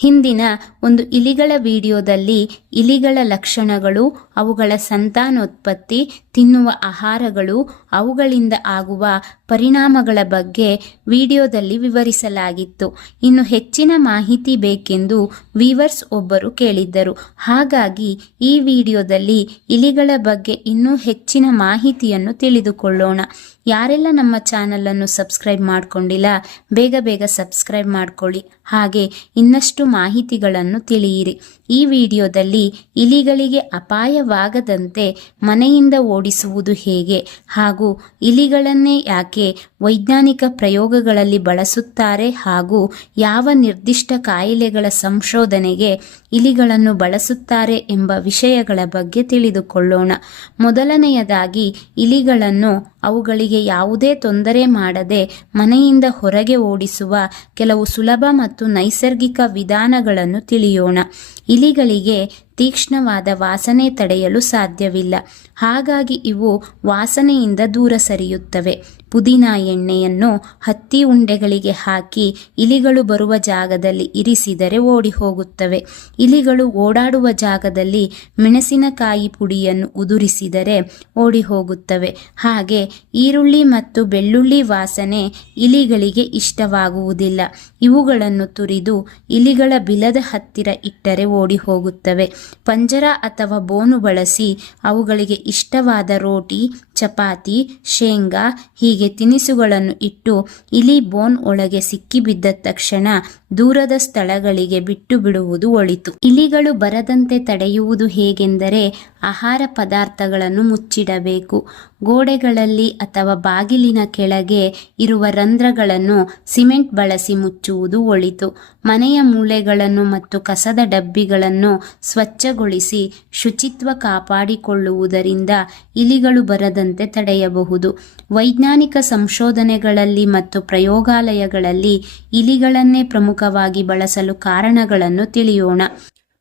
ಹಿಂದಿನ ಒಂದು ಇಲಿಗಳ ವಿಡಿಯೋದಲ್ಲಿ ಇಲಿಗಳ ಲಕ್ಷಣಗಳು, ಅವುಗಳ ಸಂತಾನೋತ್ಪತ್ತಿ, ತಿನ್ನುವ ಆಹಾರಗಳು, ಅವುಗಳಿಂದ ಆಗುವ ಪರಿಣಾಮಗಳ ಬಗ್ಗೆ ವಿಡಿಯೋದಲ್ಲಿ ವಿವರಿಸಲಾಗಿತ್ತು. ಇನ್ನು ಹೆಚ್ಚಿನ ಮಾಹಿತಿ ಬೇಕೆಂದು ವೀವರ್ಸ್ ಒಬ್ಬರು ಕೇಳಿದ್ದರು. ಹಾಗಾಗಿ ಈ ವಿಡಿಯೋದಲ್ಲಿ ಇಲಿಗಳ ಬಗ್ಗೆ ಇನ್ನೂ ಹೆಚ್ಚಿನ ಮಾಹಿತಿಯನ್ನು ತಿಳಿದುಕೊಳ್ಳೋಣ. ಯಾರೆಲ್ಲ ನಮ್ಮ ಚಾನಲನ್ನು ಸಬ್ಸ್ಕ್ರೈಬ್ ಮಾಡಿಕೊಂಡಿಲ್ಲ, ಬೇಗ ಸಬ್ಸ್ಕ್ರೈಬ್ ಮಾಡ್ಕೊಳ್ಳಿ. ಹಾಗೆ ಇನ್ನಷ್ಟು ಮಾಹಿತಿಗಳನ್ನು ತಿಳಿಯಿರಿ. ಈ ವಿಡಿಯೋದಲ್ಲಿ ಇಲಿಗಳಿಗೆ ಅಪಾಯವಾಗದಂತೆ ಮನೆಯಿಂದ ಓಡಿಸುವುದು ಹೇಗೆ, ಹಾಗೂ ಇಲಿಗಳನ್ನೇ ಯಾಕೆ ವೈಜ್ಞಾನಿಕ ಪ್ರಯೋಗಗಳಲ್ಲಿ ಬಳಸುತ್ತಾರೆ, ಹಾಗೂ ಯಾವ ನಿರ್ದಿಷ್ಟ ಕಾಯಿಲೆಗಳ ಸಂಶೋಧನೆಗೆ ಇಲಿಗಳನ್ನು ಬಳಸುತ್ತಾರೆ ಎಂಬ ವಿಷಯಗಳ ಬಗ್ಗೆ ತಿಳಿದುಕೊಳ್ಳೋಣ. ಮೊದಲನೆಯದಾಗಿ, ಇಲಿಗಳನ್ನು ಅವುಗಳಿಗೆ ಯಾವುದೇ ತೊಂದರೆ ಮಾಡದೆ ಮನೆಯಿಂದ ಹೊರಗೆ ಓಡಿಸುವ ಕೆಲವು ಸುಲಭ ಮತ್ತು ನೈಸರ್ಗಿಕ ವಿಧಾನಗಳನ್ನು ತಿಳಿಯೋಣ. ಇಲಿಗಳಿಗೆ ತೀಕ್ಷ್ಣವಾದ ವಾಸನೆ ತಡೆಯಲು ಸಾಧ್ಯವಿಲ್ಲ. ಹಾಗಾಗಿ ಇವು ವಾಸನೆಯಿಂದ ದೂರ ಸರಿಯುತ್ತವೆ. ಪುದೀನ ಎಣ್ಣೆಯನ್ನು ಹತ್ತಿ ಉಂಡೆಗಳಿಗೆ ಹಾಕಿ ಇಲಿಗಳು ಬರುವ ಜಾಗದಲ್ಲಿ ಇರಿಸಿದರೆ ಓಡಿ ಹೋಗುತ್ತವೆ. ಇಲಿಗಳು ಓಡಾಡುವ ಜಾಗದಲ್ಲಿ ಮೆಣಸಿನಕಾಯಿ ಪುಡಿಯನ್ನು ಉದುರಿಸಿದರೆ ಓಡಿ ಹೋಗುತ್ತವೆ. ಹಾಗೆ ಈರುಳ್ಳಿ ಮತ್ತು ಬೆಳ್ಳುಳ್ಳಿ ವಾಸನೆ ಇಲಿಗಳಿಗೆ ಇಷ್ಟವಾಗುವುದಿಲ್ಲ. ಇವುಗಳನ್ನು ತುರಿದು ಇಲಿಗಳ ಬಿಲದ ಹತ್ತಿರ ಇಟ್ಟರೆ ಓಡಿ ಹೋಗುತ್ತವೆ. ಪಂಜರ ಅಥವಾ ಬೋನು ಬಳಸಿ ಅವುಗಳಿಗೆ ಇಷ್ಟವಾದ ರೋಟಿ, ಚಪಾತಿ, ಶೇಂಗಾ ಹೀಗೆ ತಿನಿಸುಗಳನ್ನು ಇಟ್ಟು ಇಲಿ ಬೋನ್ ಒಳಗೆ ಸಿಕ್ಕಿಬಿದ್ದ ತಕ್ಷಣ ದೂರದ ಸ್ಥಳಗಳಿಗೆ ಬಿಟ್ಟು ಬಿಡುವುದು ಒಳಿತು. ಇಲಿಗಳು ಬರದಂತೆ ತಡೆಯುವುದು ಹೇಗೆಂದರೆ, ಆಹಾರ ಪದಾರ್ಥಗಳನ್ನು ಮುಚ್ಚಿಡಬೇಕು. ಗೋಡೆಗಳಲ್ಲಿ ಅಥವಾ ಬಾಗಿಲಿನ ಕೆಳಗೆ ಇರುವ ರಂಧ್ರಗಳನ್ನು ಸಿಮೆಂಟ್ ಬಳಸಿ ಮುಚ್ಚುವುದು ಒಳಿತು. ಮನೆಯ ಮೂಲೆಗಳನ್ನು ಮತ್ತು ಕಸದ ಡಬ್ಬಿಗಳನ್ನು ಸ್ವಚ್ಛಗೊಳಿಸಿ ಶುಚಿತ್ವ ಕಾಪಾಡಿಕೊಳ್ಳುವುದರಿಂದ ಇಲಿಗಳು ಬರದಂತೆ ತಡೆಯಬಹುದು. ವೈಜ್ಞಾನಿಕ ಸಂಶೋಧನೆಗಳಲ್ಲಿ ಮತ್ತು ಪ್ರಯೋಗಾಲಯಗಳಲ್ಲಿ ಇಲಿಗಳನ್ನೇ ಪ್ರಮುಖವಾಗಿ ಬಳಸಲು ಕಾರಣಗಳನ್ನು ತಿಳಿಯೋಣ.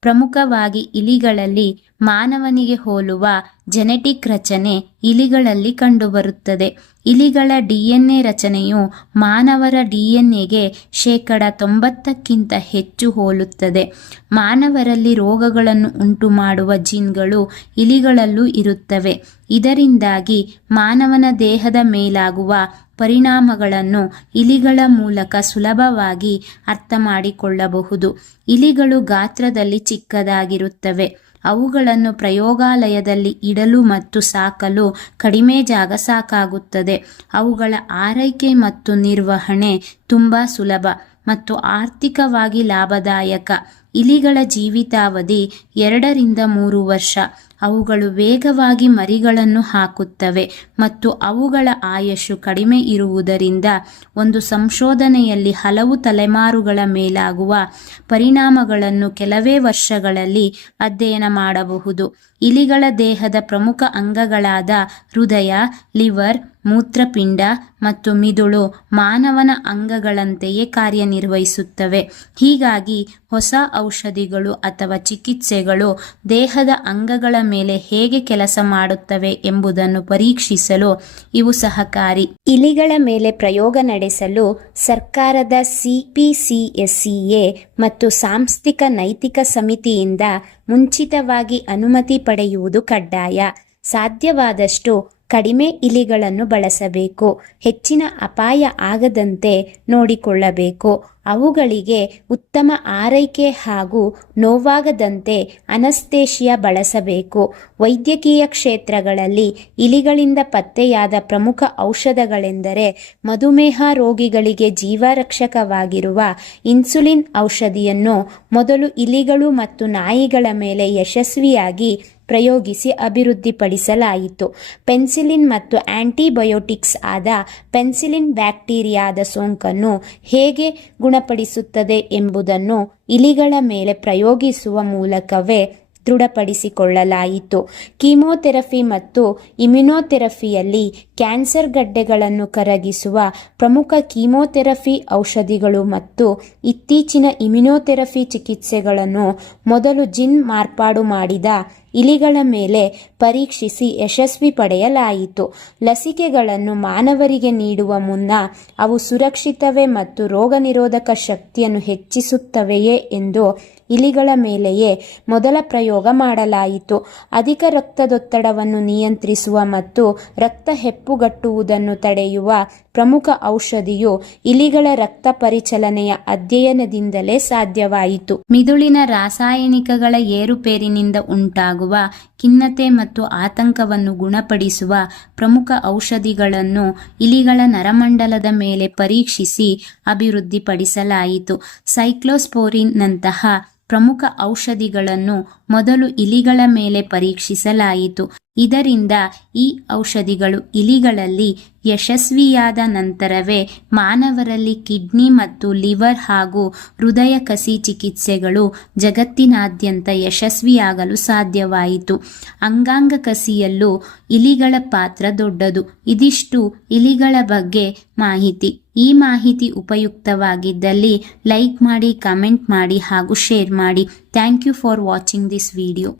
ಪ್ರಮುಖವಾಗಿ ಇಲಿಗಳಲ್ಲಿ ಮಾನವನಿಗೆ ಹೋಲುವ ಜೆನೆಟಿಕ್ ರಚನೆ ಇಲಿಗಳಲ್ಲಿ ಕಂಡುಬರುತ್ತದೆ. ಇಲಿಗಳ DNA ರಚನೆಯು ಮಾನವರ DNAಗೆ 90%ಕ್ಕಿಂತ ಹೆಚ್ಚು ಹೋಲುತ್ತದೆ. ಮಾನವರಲ್ಲಿ ರೋಗಗಳನ್ನು ಉಂಟು ಮಾಡುವ ಜೀನ್ಗಳು ಇಲಿಗಳಲ್ಲೂ ಇರುತ್ತವೆ. ಇದರಿಂದಾಗಿ ಮಾನವನ ದೇಹದ ಮೇಲಾಗುವ ಪರಿಣಾಮಗಳನ್ನು ಇಲಿಗಳ ಮೂಲಕ ಸುಲಭವಾಗಿ ಅರ್ಥ ಮಾಡಿಕೊಳ್ಳಬಹುದು. ಇಲಿಗಳು ಗಾತ್ರದಲ್ಲಿ ಚಿಕ್ಕದಾಗಿರುತ್ತವೆ. ಅವುಗಳನ್ನು ಪ್ರಯೋಗಾಲಯದಲ್ಲಿ ಇಡಲು ಮತ್ತು ಸಾಕಲು ಕಡಿಮೆ ಜಾಗ ಸಾಕಾಗುತ್ತದೆ. ಅವುಗಳ ಆರೈಕೆ ಮತ್ತು ನಿರ್ವಹಣೆ ತುಂಬಾ ಸುಲಭ ಮತ್ತು ಆರ್ಥಿಕವಾಗಿ ಲಾಭದಾಯಕ. ಇಲಿಗಳ ಜೀವಿತಾವಧಿ 2 ರಿಂದ 3 ವರ್ಷ. ಅವುಗಳು ವೇಗವಾಗಿ ಮರಿಗಳನ್ನು ಹಾಕುತ್ತವೆ ಮತ್ತು ಅವುಗಳ ಆಯುಷ್ಯು ಕಡಿಮೆ ಇರುವುದರಿಂದ ಒಂದು ಸಂಶೋಧನೆಯಲ್ಲಿ ಹಲವು ತಲೆಮಾರುಗಳ ಮೇಲಾಗುವ ಪರಿಣಾಮಗಳನ್ನು ಕೆಲವೇ ವರ್ಷಗಳಲ್ಲಿ ಅಧ್ಯಯನ ಮಾಡಬಹುದು. ಇಲಿಗಳ ದೇಹದ ಪ್ರಮುಖ ಅಂಗಗಳಾದ ಹೃದಯ, ಲಿವರ್, ಮೂತ್ರಪಿಂಡ ಮತ್ತು ಮಿದುಳು ಮಾನವನ ಅಂಗಗಳಂತೆಯೇ ಕಾರ್ಯನಿರ್ವಹಿಸುತ್ತವೆ. ಹೀಗಾಗಿ ಹೊಸ ಔಷಧಿಗಳು ಅಥವಾ ಚಿಕಿತ್ಸೆಗಳು ದೇಹದ ಅಂಗಗಳ ಮೇಲೆ ಹೇಗೆ ಕೆಲಸ ಮಾಡುತ್ತವೆ ಎಂಬುದನ್ನು ಪರೀಕ್ಷಿಸಲು ಇವು ಸಹಕಾರಿ. ಇಲಿಗಳ ಮೇಲೆ ಪ್ರಯೋಗ ನಡೆಸಲು ಸರ್ಕಾರದ CPCSCA ಮತ್ತು ಸಾಂಸ್ಥಿಕ ನೈತಿಕ ಸಮಿತಿಯಿಂದ ಮುಂಚಿತವಾಗಿ ಅನುಮತಿ ಪಡೆಯುವುದು ಕಡ್ಡಾಯ. ಸಾಧ್ಯವಾದಷ್ಟು ಕಡಿಮೆ ಇಲಿಗಳನ್ನು ಬಳಸಬೇಕು. ಹೆಚ್ಚಿನ ಅಪಾಯ ಆಗದಂತೆ ನೋಡಿಕೊಳ್ಳಬೇಕು. ಅವುಗಳಿಗೆ ಉತ್ತಮ ಆರೈಕೆ ಹಾಗೂ ನೋವಾಗದಂತೆ ಅನಸ್ತೇಶಿಯಾ ಬಳಸಬೇಕು. ವೈದ್ಯಕೀಯ ಕ್ಷೇತ್ರಗಳಲ್ಲಿ ಇಲಿಗಳಿಂದ ಪತ್ತೆಯಾದ ಪ್ರಮುಖ ಔಷಧಗಳೆಂದರೆ ಮಧುಮೇಹ ರೋಗಿಗಳಿಗೆ ಜೀವರಕ್ಷಕವಾಗಿರುವ ಇನ್ಸುಲಿನ್ ಔಷಧಿಯನ್ನು ಮೊದಲು ಇಲಿಗಳು ಮತ್ತು ನಾಯಿಗಳ ಮೇಲೆ ಯಶಸ್ವಿಯಾಗಿ ಪ್ರಯೋಗಿಸಿ ಅಭಿವೃದ್ಧಿಪಡಿಸಲಾಯಿತು. ಪೆನ್ಸಿಲಿನ್ ಮತ್ತು ಆಂಟಿಬಯೋಟಿಕ್ಸ್ ಆದ ಪೆನ್ಸಿಲಿನ್ ಬ್ಯಾಕ್ಟೀರಿಯಾದ ಸೋಂಕನ್ನು ಹೇಗೆ ಗುಣಪಡಿಸುತ್ತದೆ ಎಂಬುದನ್ನು ಇಲಿಗಳ ಮೇಲೆ ಪ್ರಯೋಗಿಸುವ ಮೂಲಕವೇ ದೃಢಪಡಿಸಿಕೊಳ್ಳಲಾಯಿತು. ಕೀಮೋಥೆರಪಿ ಮತ್ತು ಇಮ್ಯುನೋಥೆರಪಿಯಲ್ಲಿ ಕ್ಯಾನ್ಸರ್ ಗಡ್ಡೆಗಳನ್ನು ಕರಗಿಸುವ ಪ್ರಮುಖ ಕೀಮೋಥೆರಪಿ ಔಷಧಿಗಳು ಮತ್ತು ಇತ್ತೀಚಿನ ಇಮ್ಯುನೋಥೆರಪಿ ಚಿಕಿತ್ಸೆಗಳನ್ನು ಮೊದಲು ಜಿನ್ ಮಾರ್ಪಾಡು ಮಾಡಿದ ಇಲಿಗಳ ಮೇಲೆ ಪರೀಕ್ಷಿಸಿ ಯಶಸ್ವಿ ಪಡೆಯಲಾಯಿತು. ಲಸಿಕೆಗಳನ್ನು ಮಾನವರಿಗೆ ನೀಡುವ ಮುನ್ನ ಅವು ಸುರಕ್ಷಿತವೇ ಮತ್ತು ರೋಗ ನಿರೋಧಕ ಶಕ್ತಿಯನ್ನು ಹೆಚ್ಚಿಸುತ್ತವೆಯೇ ಎಂದು ಇಲಿಗಳ ಮೇಲೆಯೇ ಮೊದಲ ಪ್ರಯೋಗ ಮಾಡಲಾಯಿತು. ಅಧಿಕ ರಕ್ತದೊತ್ತಡವನ್ನು ನಿಯಂತ್ರಿಸುವ ಮತ್ತು ರಕ್ತ ಹೆಪ್ಪುಗಟ್ಟುವುದನ್ನು ತಡೆಯುವ ಪ್ರಮುಖ ಔಷಧಿಯು ಇಲಿಗಳ ರಕ್ತ ಪರಿಚಲನೆಯ ಅಧ್ಯಯನದಿಂದಲೇ ಸಾಧ್ಯವಾಯಿತು. ಮಿದುಳಿನ ರಾಸಾಯನಿಕಗಳ ಏರುಪೇರಿನಿಂದ ಉಂಟಾಗುವ ಖಿನ್ನತೆ ಮತ್ತು ಆತಂಕವನ್ನು ಗುಣಪಡಿಸುವ ಪ್ರಮುಖ ಔಷಧಿಗಳನ್ನು ಇಲಿಗಳ ನರಮಂಡಲದ ಮೇಲೆ ಪರೀಕ್ಷಿಸಿ ಅಭಿವೃದ್ಧಿಪಡಿಸಲಾಯಿತು. ಸೈಕ್ಲೋಸ್ಪೋರಿನ್ ನಂತಹ ಪ್ರಮುಖ ಔಷಧಿಗಳನ್ನು ಮೊದಲು ಇಲಿಗಳ ಮೇಲೆ ಪರೀಕ್ಷಿಸಲಾಯಿತು. ಇದರಿಂದ ಈ ಔಷಧಿಗಳು ಇಲಿಗಳಲ್ಲಿ ಯಶಸ್ವಿಯಾದ ನಂತರವೇ ಮಾನವರಲ್ಲಿ ಕಿಡ್ನಿ ಮತ್ತು ಲಿವರ್ ಹಾಗೂ ಹೃದಯ ಕಸಿ ಚಿಕಿತ್ಸೆಗಳು ಜಗತ್ತಿನಾದ್ಯಂತ ಯಶಸ್ವಿಯಾಗಲು ಸಾಧ್ಯವಾಯಿತು. ಅಂಗಾಂಗ ಕಸಿಯಲ್ಲೂ ಇಲಿಗಳ ಪಾತ್ರ ದೊಡ್ಡದು. ಇದಿಷ್ಟು ಇಲಿಗಳ ಬಗ್ಗೆ ಮಾಹಿತಿ. ಈ ಮಾಹಿತಿ ಉಪಯುಕ್ತವಾಗಿದ್ದಲ್ಲಿ ಲೈಕ್ ಮಾಡಿ, ಕಮೆಂಟ್ ಮಾಡಿ ಹಾಗೂ ಶೇರ್ ಮಾಡಿ. Thank you for watching this video.